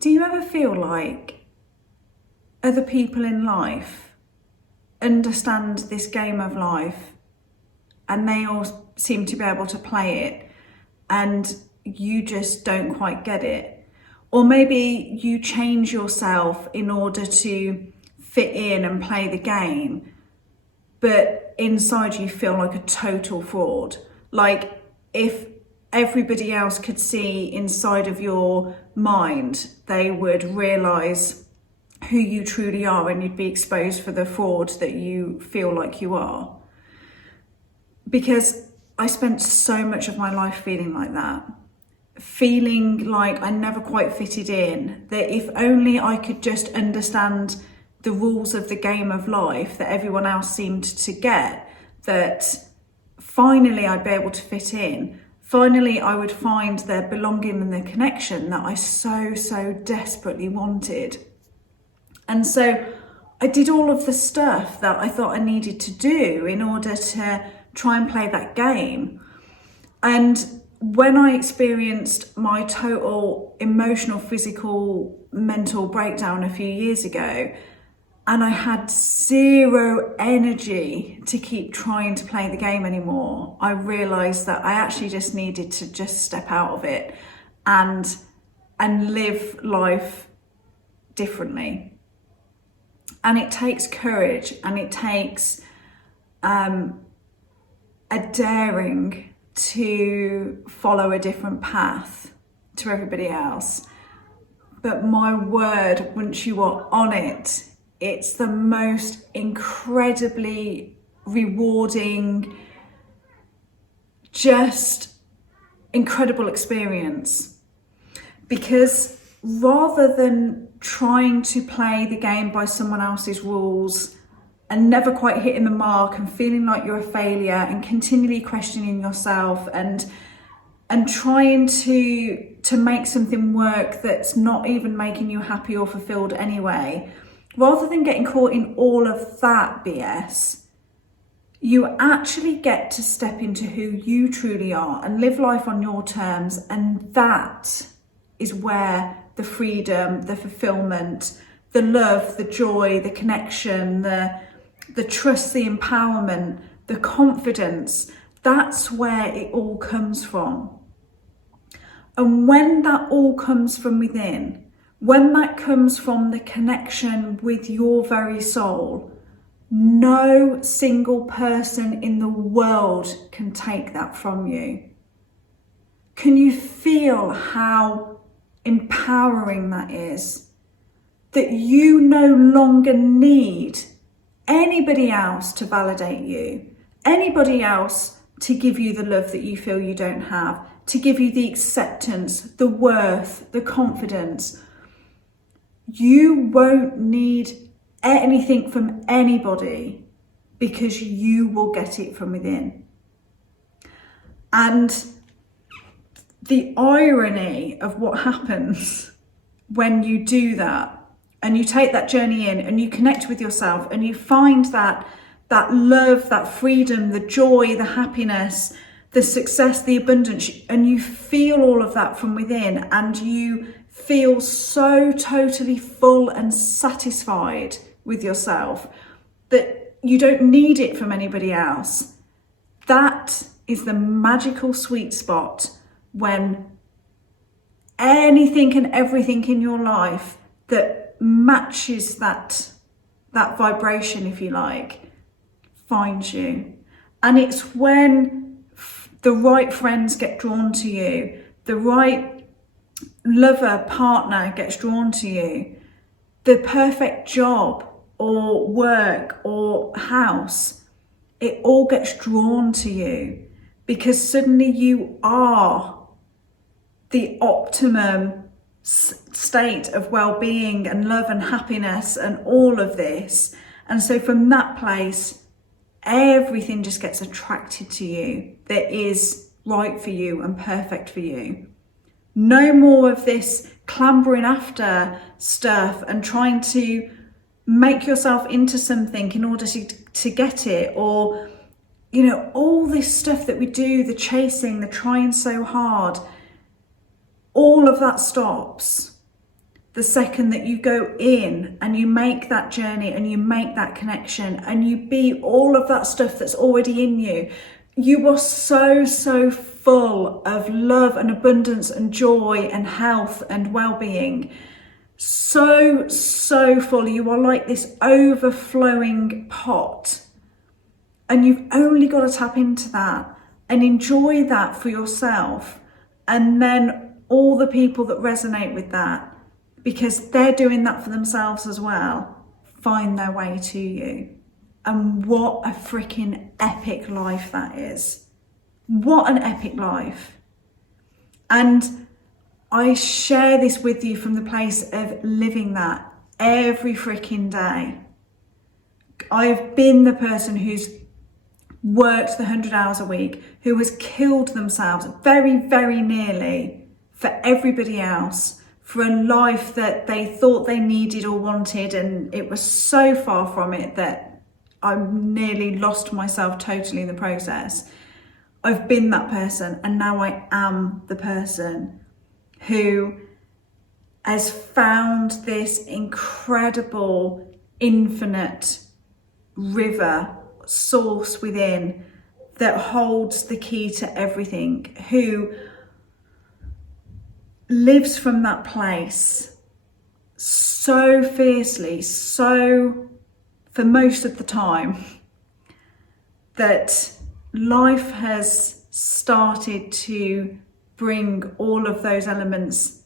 Do you ever feel like other people in life understand this game of life and they all seem to be able to play it and you just don't quite get it? Or maybe you change yourself in order to fit in and play the game, but inside you feel like a total fraud. Like if everybody else could see inside of your mind, they would realise who you truly are and you'd be exposed for the fraud that you feel like you are. Because I spent so much of my life feeling like that. Feeling like I never quite fitted in, that if only I could just understand the rules of the game of life that everyone else seemed to get, that finally I'd be able to fit in. Finally, I would find the belonging and the connection that I so desperately wanted. And so I did all of the stuff that I thought I needed to do in order to try and play that game. And when I experienced my total emotional, physical, mental breakdown a few years ago, and I had zero energy to keep trying to play the game anymore, I realised that I actually just needed to just step out of it and live life differently. And it takes courage and it takes a daring to follow a different path to everybody else. But my word, once you are on it, it's the most incredibly rewarding, just incredible experience. Because rather than trying to play the game by someone else's rules and never quite hitting the mark and feeling like you're a failure and continually questioning yourself and trying to make something work that's not even making you happy or fulfilled anyway, rather than getting caught in all of that BS, you actually get to step into who you truly are and live life on your terms. And that is where the freedom, the fulfillment, the love, the joy, the connection, the trust, the empowerment, the confidence, that's where it all comes from. And when that all comes from within, when that comes from the connection with your very soul, no single person in the world can take that from you. Can you feel how empowering that is? That you no longer need anybody else to validate you, anybody else to give you the love that you feel you don't have, to give you the acceptance, the worth, the confidence. You won't need anything from anybody because you will get it from within. And the irony of what happens when you do that and you take that journey in and you connect with yourself and you find that love, that freedom, the joy, the happiness, the success, the abundance, and you feel all of that from within and you feel so totally full and satisfied with yourself that you don't need it from anybody else. That is the magical sweet spot when anything and everything in your life that matches that vibration, if you like, finds you. And it's when the right friends get drawn to you, the right lover, partner gets drawn to you, the perfect job or work or house, it all gets drawn to you because suddenly you are the optimum state of well-being and love and happiness and all of this. And so from that place, everything just gets attracted to you that is right for you and perfect for you. No more of this clambering after stuff and trying to make yourself into something in order to get it, or, you know, all this stuff that we do, the chasing, the trying so hard, all of that stops the second that you go in and you make that journey and you make that connection and you be all of that stuff that's already in you, you are so, so full of love and abundance and joy and health and well-being. So, so full. You are like this overflowing pot. And you've only got to tap into that and enjoy that for yourself. And then all the people that resonate with that, because they're doing that for themselves as well, find their way to you. And what a freaking epic life that is. What an epic life. And I share this with you from the place of living that every freaking day. I've been the person who's worked the 100 hours a week, who has killed themselves very, very nearly for everybody else, for a life that they thought they needed or wanted, and it was so far from it that I nearly lost myself totally in the process. I've been that person, and now I am the person who has found this incredible, infinite river, source within that holds the key to everything, who lives from that place so fiercely, so for most of the time, that life has started to bring all of those elements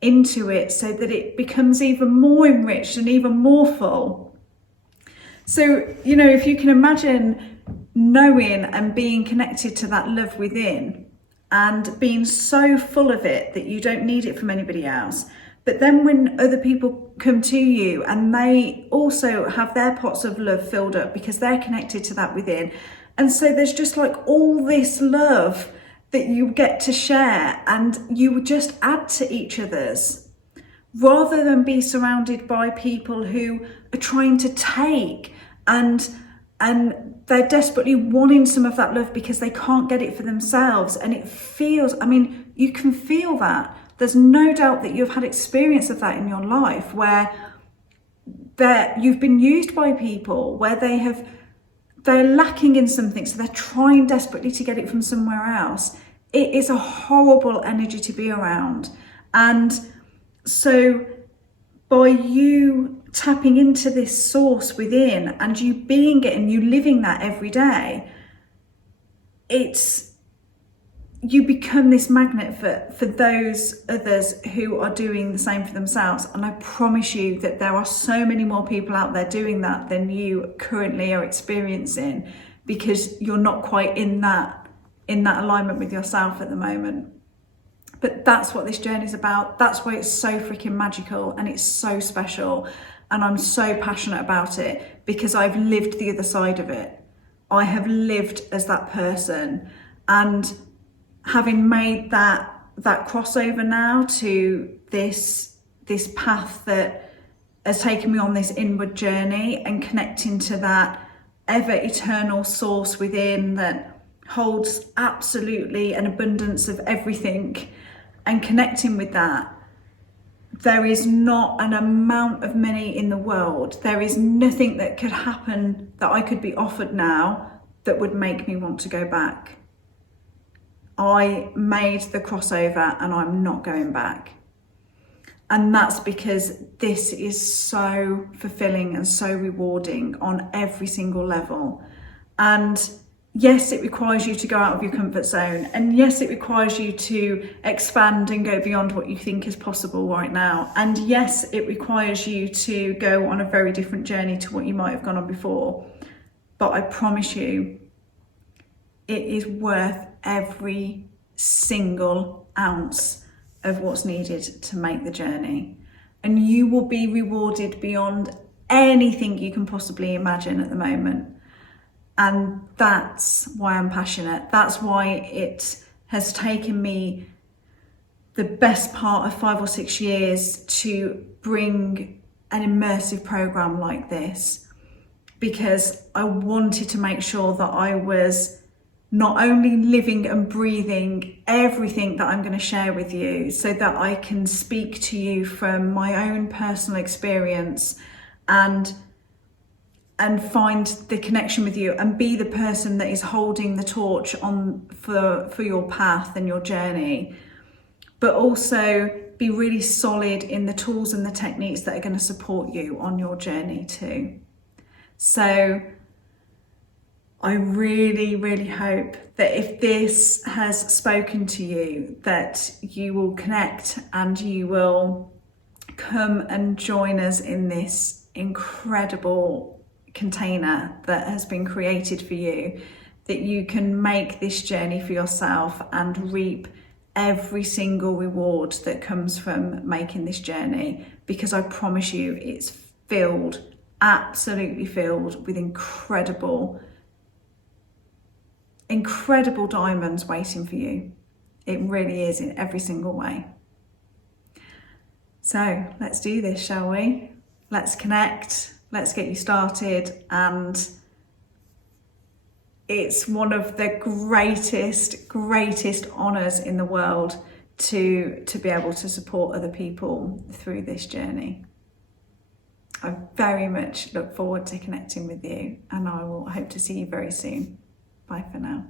into it so that it becomes even more enriched and even more full. So, you know, if you can imagine knowing and being connected to that love within and being so full of it that you don't need it from anybody else. But then when other people come to you and they also have their pots of love filled up because they're connected to that within. And so there's just like all this love that you get to share, and you just add to each other's, rather than be surrounded by people who are trying to take and they're desperately wanting some of that love because they can't get it for themselves. And it feels, I mean, you can feel that. There's no doubt that you've had experience of that in your life where you've been used by people where they're lacking in something, so they're trying desperately to get it from somewhere else. It is a horrible energy to be around. And so by you tapping into this source within and you being it and you living that every day, you become this magnet for those others who are doing the same for themselves. And I promise you that there are so many more people out there doing that than you currently are experiencing, because you're not quite in that alignment with yourself at the moment. But that's what this journey is about. That's why it's so freaking magical and it's so special. And I'm so passionate about it because I've lived the other side of it. I have lived as that person, and having made that crossover now to this path that has taken me on this inward journey and connecting to that ever eternal source within that holds absolutely an abundance of everything, and connecting with that, there is not an amount of money in the world, there is nothing that could happen that I could be offered now that would make me want to go back. I made the crossover and I'm not going back. And that's because this is so fulfilling and so rewarding on every single level. And yes, it requires you to go out of your comfort zone. And yes, it requires you to expand and go beyond what you think is possible right now. And yes, it requires you to go on a very different journey to what you might have gone on before. But I promise you, it is worth every single ounce of what's needed to make the journey. And you will be rewarded beyond anything you can possibly imagine at the moment. And that's why I'm passionate. That's why it has taken me the best part of 5 or 6 years to bring an immersive program like this, because I wanted to make sure that I was not only living and breathing everything that I'm going to share with you, so that I can speak to you from my own personal experience and find the connection with you and be the person that is holding the torch on for your path and your journey, but also be really solid in the tools and the techniques that are going to support you on your journey too. So I really, really hope that if this has spoken to you, that you will connect and you will come and join us in this incredible container that has been created for you, that you can make this journey for yourself and reap every single reward that comes from making this journey, because I promise you it's filled, absolutely filled with incredible diamonds waiting for you. It really is, in every single way. So let's do this, shall we? Let's connect, let's get you started. And it's one of the greatest honours in the world to be able to support other people through this journey. I very much look forward to connecting with you, and I will hope to see you very soon. Bye for now.